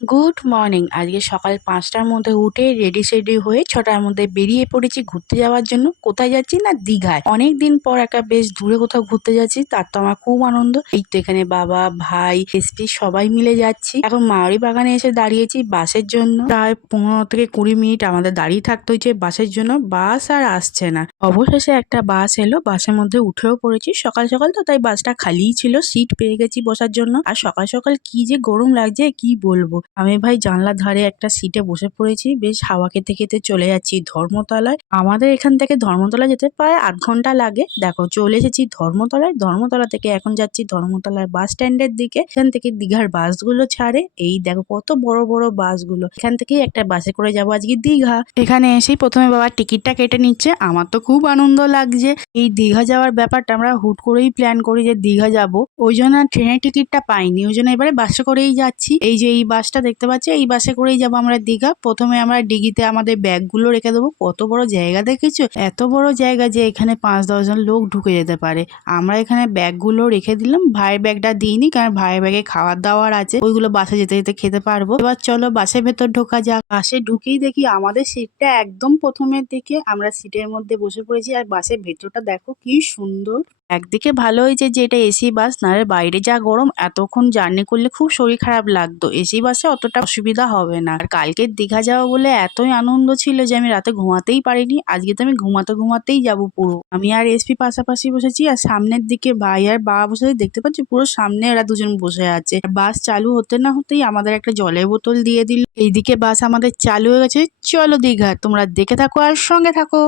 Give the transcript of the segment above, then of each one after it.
Good morning. আজকে সকাল পাঁচটার মধ্যে উঠে রেডি সেডি হয়ে ছটার মধ্যে বেরিয়ে পড়েছি ঘুরতে যাওয়ার জন্য। কোথায় যাচ্ছি না? দীঘায়। অনেক দিন পর একটা বেশ দূরে কোথাও ঘুরতে যাচ্ছি, তার তো আমার খুব আনন্দ। এই তো এখানে বাবা, ভাই, এসপি সবাই মিলে যাচ্ছি। এখন মাওরি বাগানে এসে দাঁড়িয়েছি বাসের জন্য। প্রায় পনেরো থেকে কুড়ি মিনিট আমাদের দাঁড়িয়ে থাকতে হয়েছে বাসের জন্য। বাস আর আসছে না। অবশেষে একটা বাস এলো। বাসের মধ্যে উঠেও পড়েছি। সকাল সকাল তো, তাই বাসটা খালিই ছিল। সিট পেয়ে গেছি বসার জন্য। আর সকাল সকাল কি যে গরম লাগছে, কি বলব? আমি ভাই জানলার ধারে একটা সিটে বসে পড়েছি, বেশ হাওয়া খেতে খেতে চলে যাচ্ছি ধর্মতলায়। আমাদের এখান থেকে ধর্মতলা যেতে প্রায় আধ ঘণ্টা লাগে। দেখো, চলে এসেছি ধর্মতলায়। ধর্মতলা থেকে এখন যাচ্ছি ধর্মতলার বাস স্ট্যান্ডের দিকে। এখান থেকে দীঘার বাসগুলো ছাড়ে। এই দেখো, কত বড় বড় বাসগুলো। এখান থেকেই একটা বাসে করে যাব আজকে দীঘা। এখানে এসেই প্রথমে বাবা টিকিটটা কেটে নিচ্ছে। আমার তো খুব আনন্দ লাগছে। এই দীঘা যাওয়ার ব্যাপারটা আমরা হুট করেই প্ল্যান করি যে দীঘা যাব। ওই জন্য ট্রেনের টিকিটটা পাইনি। ওই জন্য এবারে বাসে করেই যাচ্ছি। এই যে এই বাসটা দেখতে পাচ্ছি, এই বাসে করেই যাব আমরা দীঘা। প্রথমে আমরা ডিগিতে আমাদের ব্যাগগুলো রেখে দেবো। কত বড় জায়গা দেখেছ? এত বড় জায়গা যে এখানে পাঁচ দশজন লোক ঢুকে যেতে পারে। আমরা এখানে ব্যাগগুলো রেখে দিলাম। ভাইয়ের ব্যাগটা দিইনি, কারণ ভাইয়ের ব্যাগে খাওয়ার দাওয়ার আছে। ওইগুলো বাসে যেতে যেতে খেতে পারব। এবার চলো বাসের ভেতর ঢোকা যাক। বাসে ঢুকেই দেখি আমাদের সিটটা একদম প্রথমের দিকে। আমরা সিটের মধ্যে বসে পড়েছি। আর বাসের ভেতরটা দেখো কি সুন্দর। একদিকে ভালো হয়েছে যে এটা এসি বাস নাহলে বাইরে যা গরম, এতক্ষণ জার্নি করলে খুব শরীর খারাপ লাগতো। এসি বাসে অতটা অসুবিধা হবে না। আর কালকে দীঘা যাওয়া বলে এতই আনন্দ ছিল যে আমি রাতে ঘুমাতেই পারিনি। আজকে তো আমি ঘুমাতে ঘুমাতেই যাব পুরো। আমি আর এসপি পাশাপাশি বসেছি আর সামনের দিকে ভাই আর বাবা বসে দেখতে পাচ্ছি পুরো সামনে এরা দুজন বসে আছে। বাস চালু হতে না হতেই আমাদের একটা জলের বোতল দিয়ে দিল। এইদিকে বাস আমাদের চালু হয়ে গেছে। চলো দীঘা, তোমরা দেখে থাকো আর সঙ্গে থাকো।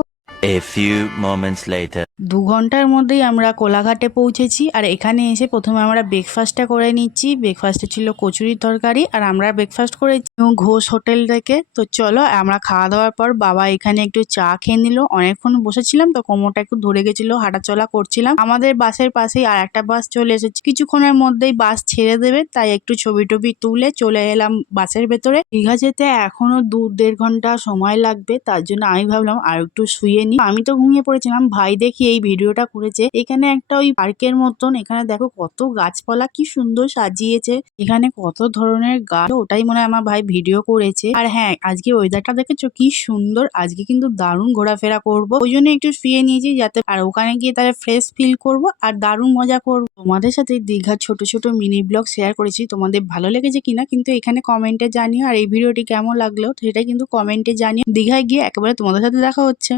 A few moments later. দু ঘণ্টার মধ্যেই আমরা কোলাঘাটে পৌঁছেছি আর এখানে এসে প্রথমে আমরা ব্রেকফাস্টটা করে নিচ্ছি। ব্রেকফাস্টে ছিল কচুরির তরকারি আর আমরা ব্রেকফাস্ট করেছি ঘোষ হোটেল থেকে। তো চলো, আমরা খাওয়া দাওয়ার পর বাবা এখানে একটু চা খেয়ে নিল। অনেকক্ষণ বসেছিলাম, তো কোমরটা একটু ধরে গেছিল, হাঁটাচলা করছিলাম। আমাদের বাসের পাশেই আর একটা বাস চলে এসেছে। কিছুক্ষণের মধ্যেই বাস ছেড়ে দেবে, তাই একটু ছবি টবি তুলে চলে এলাম বাসের ভেতরে। দীঘা যেতে এখনও দু দেড় ঘণ্টা সময় লাগবে, তার জন্য আমি ভাবলাম আর একটু শুয়ে নি আমি তো ঘুমিয়ে পড়েছিলাম, ভাই দেখি এই ভিডিওটা করেছে। এখানে একটা ওই পার্কের মতন, এখানে দেখো কত গাছপালা, কি সুন্দর সাজিয়েছে। এখানে কত ধরনের গাছ, ওটাই মনে হয় আমার ভাই ভিডিও করেছে। আর হ্যাঁ আজকে ওয়েদারটা দেখেছ? কি সুন্দর। আজকে কিন্তু দারুণ ঘোরাফেরা করব। ওই জন্য একটু শুয়ে নিয়েছি যাতে, আর ওখানে গিয়ে তাহলে ফ্রেশ ফিল করব আর দারুণ মজা করব। তোমাদের সাথে দীঘার ছোট ছোট মিনি ব্লগ শেয়ার করেছি। তোমাদের ভালো লেগেছে কিনা কিন্তু এখানে কমেন্টে জানিও। আর এই ভিডিওটি কেমন লাগল সেটা কিন্তু কমেন্টে জানিও। দীঘায় গিয়ে একেবারে তোমাদের সাথে দেখা হচ্ছে।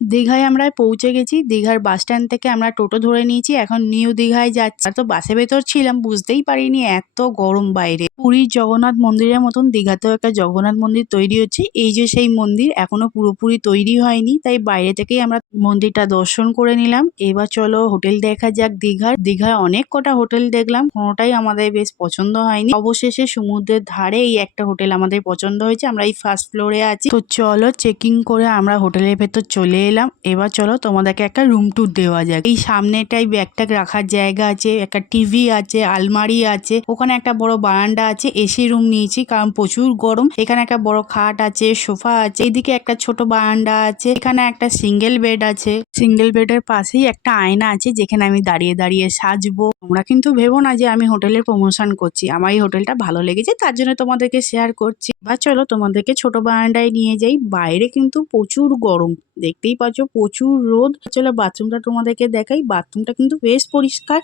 দীঘায় আমরা পৌঁছে গেছি। দীঘার বাস স্ট্যান্ড থেকে আমরা টোটো ধরে নিয়েছি। এখন নিউ দীঘায় যাচ্ছি। তো বাসের ভেতর ছিলাম, বুঝতেই পারিনি এত গরম বাইরে। পুরীর জগন্নাথ মন্দিরের মতন দীঘাতেও একটা জগন্নাথ মন্দির তৈরি হচ্ছে। এই যে সেই মন্দির এখনও পুরোপুরি তৈরি হয়নি, তাই বাইরে থেকেই আমরা মন্দিরটা দর্শন করে নিলাম। এবার চলো হোটেল দেখা যাক দীঘার। দীঘায় অনেক কটা হোটেল দেখলাম, কোনোটাই আমাদের বেশ পছন্দ হয়নি। অবশেষে সমুদ্রের ধারে এই একটা হোটেল আমাদের পছন্দ হয়েছে। আমরা এই ফার্স্ট ফ্লোরে আছি। তো চলো চেকিং করে আমরা হোটেলের ভেতর চলে এলাম। এবার চলো তোমাদেরকে একটা রুম ট্যুর দেওয়া যাক। এই সামনেটাই ব্যাগটা রাখার জায়গা আছে, একটা টিভি আছে, আলমারি আছে, ওখানে একটা বড় বারান্দা আছে এসি রুম নিয়েছি কারণ প্রচুর গরম। এখানে একটা বড় খাট আছে, সোফা আছে, এদিকে একটা ছোট বারান্দা আছে, এখানে একটা সিঙ্গেল বেড আছে। সিঙ্গেল বেডের পাশেই একটা আয়না আছে, যেখানে আমি দাঁড়িয়ে দাঁড়িয়ে সাজবো। তোমরা কিন্তু ভেবো না যে আমি হোটেলের প্রমোশন করছি। আমার এই হোটেলটা ভালো লেগেছে, তার জন্য তোমাদেরকে শেয়ার করছি। বা চলো তোমাদেরকে ছোট বারান্দায় নিয়ে যাই। বাইরে কিন্তু প্রচুর গরম। দেখতেই পাচ্ছ, প্রচুর রোদ। চলো বাথরুমটা তোমাদেরকে দেখাই। বাথরুমটা কিন্তু বেশ পরিষ্কার।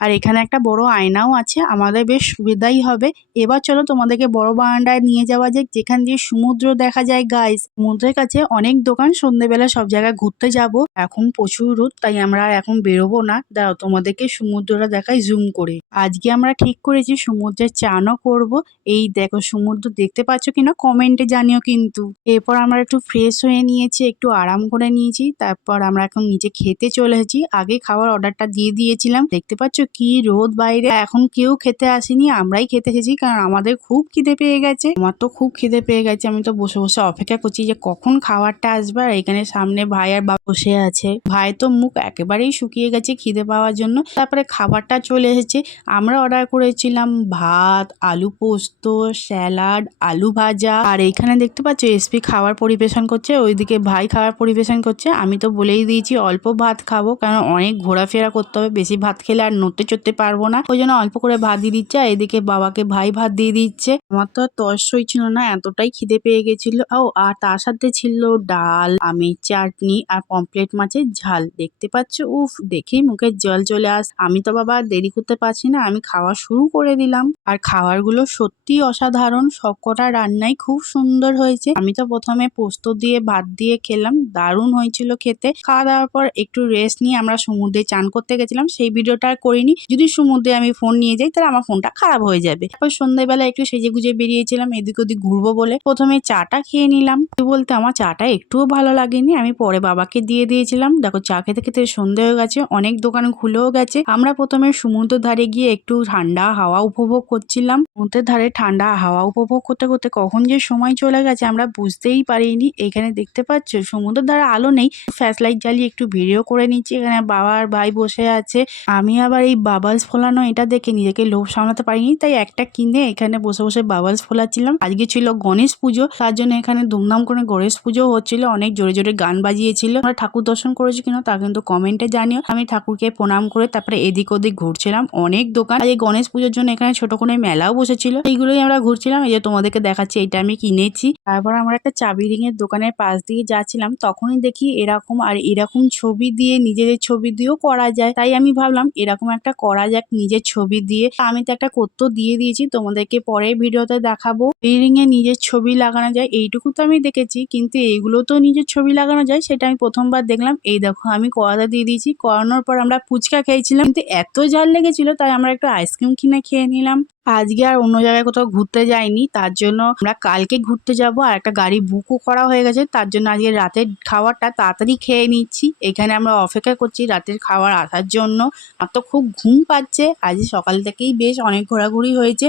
আর এখানে একটা বড় আয়নাও আছে। আমাদের বেশ সুবিধাই হবে। এবার চলো তোমাদেরকে বড় বারান্দায় নিয়ে যাওয়া যাক, যেখান দিয়ে সমুদ্র দেখা যায় গাইস সমুদ্রের কাছে অনেক দোকান। সন্ধ্যেবেলা সব জায়গায় ঘুরতে যাব। এখন প্রচুর রোদ, তাই আমরা এখন বেরোবো না। দাঁড়াও, তোমাদেরকে সমুদ্রটা দেখাই জুম করে। আজকে আমরা ঠিক করেছি সমুদ্রে চানও করব। এই দেখো, সমুদ্র দেখতে পাচ্ছ কিনা? কমেন্টে জানিও কিন্তু। এরপর আমরা একটু ফ্রেশ হয়ে নিয়েছি, একটু আরাম করে নিয়েছি, তারপর আমরা এখন নিচে খেতে চলে এসেছি। আগে খাওয়ার অর্ডারটা দিয়ে দিয়েছিলাম। দেখতে পাচ্ছ কি রোদ বাইরে, এখন কেউ খেতে আসেনি, আমরাই খেতে এসেছি, কারণ আমাদের খুব খিদে পেয়ে গেছে। আমার তো খুব খিদে পেয়ে গেছে, আমি তো বসে বসে অপেক্ষা করছি যে কখন খাবারটা আসবে, আর এখানে সামনে ভাই আর বাবা বসে আছে। ভাই তো মুখ একেবারেই শুকিয়ে গেছে খিদে পাওয়ার জন্য। তারপরে খাবারটা চলে এসেছে। আমরা অর্ডার করেছিলাম ভাত, আলু পোস্ত, স্যালাড, আলু ভাজা। আর এখানে দেখতে পাচ্ছ, এসপি খাবার পরিবেশন করছে, ওইদিকে ভাই খাবার পরিবেশন করছে, আমি তো বলেই দিয়েছি অল্প ভাত খাব, কারণ অনেক ঘোরাফেরা করতে হবে, বেশি ভাত খেলে আর নড়তে চড়তে পারব না। ওই জন্য অল্প করে ভাত দিয়ে দিচ্ছে, আর এদিকে বাবাকে ভাই ভাত দিয়ে দিচ্ছে। আমার তো তর্সই ছিল না, এতটাই খিদে পেয়ে গেছিল। ও, আর তার সাথে ছিল ডাল, আমের চাটনি আর পমপ্লেট মাছের ঝাল। দেখতে পাচ্ছ? উফ, দেখেই মুখে জল চলে আস আমি তো বাবা দেরি করতে পারছি না, আমি খাওয়া শুরু করে দিলাম। আর খাবারগুলো সত্যি অসাধারণ, সবকটা রান্নাই খুব সুন্দর হয়েছে। আমি তো প্রথমে পোস্ত দিয়ে, ভাত দিয়ে খেলাম, দারুণ হয়েছিল খেতে। খাওয়া দাওয়ার পর একটু রেস্ট নিয়ে আমরা সমুদ্রে চান করতে গেছিলাম, সেই ভিডিওটা করিনি। যদি সমুদ্রে আমি ফোন নিয়ে যাই, তাহলে আমার ফোনটা খারাপ হয়ে যাবে। তারপর সন্ধ্যাবেলা একটু সেজে গুজে বেরিয়েছিলাম, এদিক ওদিক ঘুরবো বলে। প্রথমে চাটা খেয়ে নিলাম। বলতে, আমার চাটা একটুও ভালো লাগেনি। আমি পরে বাবাকে দিয়ে দিয়েছিলাম। দেখো, চা খেতে খেতে সন্ধে হয়ে গেছে, অনেক দোকান খুলেও গেছে। আমরা প্রথমে সমুদ্র ধারে গিয়ে একটু ঠান্ডা হাওয়া উপভোগ করছিলাম। সমুদ্রের ধারে ঠান্ডা হাওয়া উপভোগ করতে করতে কখন যে সময় চলে গেছে আমরা বুঝতেই পারিনি। এখানে দেখতে পাচ্ছ, সমুদ্রের ধারে আলো নেই। ফ্ল্যাশ লাইট জ্বালিয়ে একটু ভিডিও করে নিচ্ছি। এখানে বাবা আর ভাই বসে আছে। আমি আবার এই বাবালস ফোলানো এটা দেখে নিজেকে লোভ সামলাতে পারিনি। তাই একটা কিনে এখানে বসে বসে বাবালস ফোলাচ্ছিলাম। আজকে ছিল গণেশ পুজো, তার জন্য এখানে ধুমধাম করে গণেশ পুজো হচ্ছিল, অনেক জোরে জোরে গান বাজিয়েছিল। আমরা ঠাকুর দর্শন করেছি কিনা তা কিন্তু কমেন্টে জানিও। আমি ঠাকুরকে প্রণাম করে তারপরে এদিক ওদিক ঘুরছিলাম, অনেক দোকান। আর এই গণেশ পুজোর জন্য এখানে ছোট কোনো মেলাও বসেছিল। এইগুলোই আমরা ঘুরছিলাম, এই যে তোমাদেরকে দেখাচ্ছি, এটা আমি কিনেছি। তারপর আমরা একটা চাবি রিং এর দোকানের পাশ দিয়ে যাচ্ছিলাম, তখনই দেখি এরকম আর এরকম ছবি দিয়ে নিজেদের ছবি দিয়েও করা যায়। তাই আমি ভাবলাম, এরকম একটা করা যাক নিজের ছবি দিয়ে। আমি তো একটা করতো দিয়ে দিয়েছি, তোমাদেরকে পরের ভিডিওতে দেখাবো। রিং এ নিজের ছবি লাগানো যায়, এইটুকু তো আমি দেখেছি, কিন্তু এইগুলো তো নিজের ছবি লাগানো যায়, সেটা আমি প্রথমবার দেখলাম। এই দেখো, আমি কড়াটা দিয়ে দিয়েছি করানোর পর আমরা ফুচকা খেয়েছিলাম, কিন্তু এত জাল লেগেছিল, তাই আমরা একটু আইসক্রিম কিনে খেয়ে নিলাম। আজকে আর অন্য জায়গায় কোথাও ঘুরতে যাইনি, তার জন্য আমরা কালকে ঘুরতে যাব আর একটা গাড়ি বুকও করা হয়ে গেছে, তার জন্য আজকে রাতের খাবারটা তাড়াতাড়ি খেয়ে নিচ্ছি। এখানে আমরা অপেক্ষা করছি রাতের খাবার আসার জন্য। আর তো খুব ঘুম পাচ্ছে আজ সকাল থেকেই বেশ অনেক ঘোরাঘুরি হয়েছে।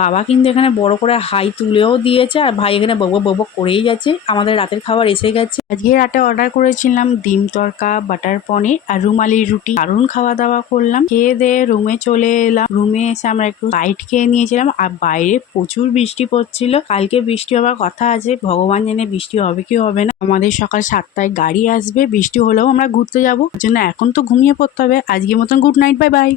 বাবা কিন্তু এখানে বড় করে হাই তুলেও দিয়েছে আর ভাই এখানে বক বক করেই যাচ্ছে। আমাদের রাতের খাবার এসে গেছে। আজকে রাতে অর্ডার করেছিলাম ডিম তড়কা বাটার পনির আর রুমালি রুটি। দারুণ খাওয়া দাওয়া করলাম। খেয়ে দিয়ে রুমে চলে এলাম। রুমে এসে আমরা একটু লাইট খেয়ে নিয়েছিলাম আর বাইরে প্রচুর বৃষ্টি পড়ছিল। কালকে বৃষ্টি হওয়ার কথা আছে, ভগবান জানে বৃষ্টি হবে কি হবে না। আমাদের সকাল সাতটায় গাড়ি আসবে, বৃষ্টি হলেও আমরা ঘুরতে যাব। জন্য এখন তো ঘুমিয়ে পড়তে হবে। আজকের মতন গুড নাইট বাই বাই